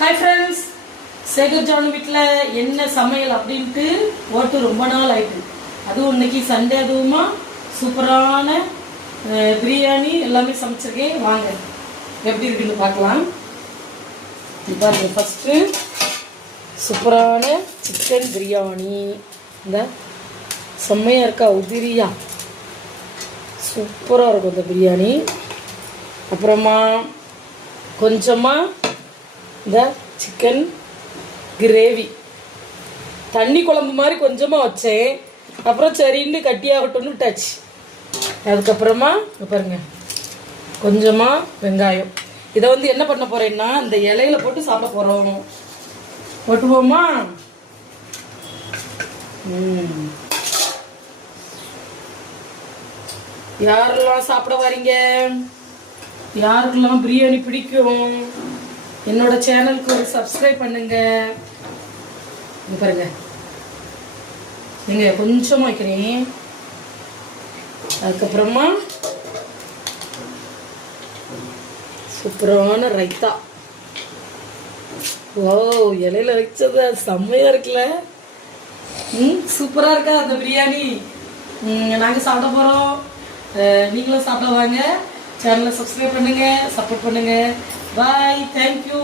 Hi friends, Sekar John வீட்டில் என்ன சமையல் அப்படின்ட்டு ஓட்டு ரொம்ப நாள் ஆயிட்டு. அதுவும் இன்னைக்கு சண்டே, அதுவுமா சூப்பரான பிரியாணி எல்லாமே சமைச்சிருக்கேன். வாங்க எப்படி இருக்குன்னு பார்க்கலாம். இப்போ ஃபஸ்ட்டு சூப்பரான சிக்கன் பிரியாணி. இந்த செம்மையாக இருக்கா, உதிரியா சூப்பராக இருக்கும் இந்த பிரியாணி. அப்புறமா கொஞ்சமாக இந்த சிக்கன் கிரேவி தண்ணி குழம்பு மாதிரி கொஞ்சமாக வச்சேன். அப்புறம் சரின்னு கட்டியாகட்டும்னு விட்டாச்சு. அதுக்கப்புறமா பாருங்க கொஞ்சமாக வெங்காயம். இதை வந்து என்ன பண்ண போகிறேன்னா இந்த இலையில போட்டு சாப்பிட போகிறோம். போட்டுவோமா? யாரெல்லாம் சாப்பிட வரீங்க? யாருக்கெல்லாம் பிரியாணி பிடிக்கும்? என்னோட சேனலுக்கு ஒரு சப்ஸ்கிரைப் பண்ணுங்க. பாருங்க, நீங்க கொஞ்சமா வைக்கிறேன். அதுக்கப்புறமா சூப்பரான ரைத்தா. ஓ, இலையில வச்சது செம்மையா இருக்குல்ல. சூப்பரா இருக்கா அந்த பிரியாணி. நாங்க சாப்பிட போறோம். நீங்களும் சாப்பிட வாங்க. சேனலை சப்ஸ்கிரைப் பண்ணுங்க, சப்போர்ட் பண்ணுங்க. பாய், தேங்க்யூ.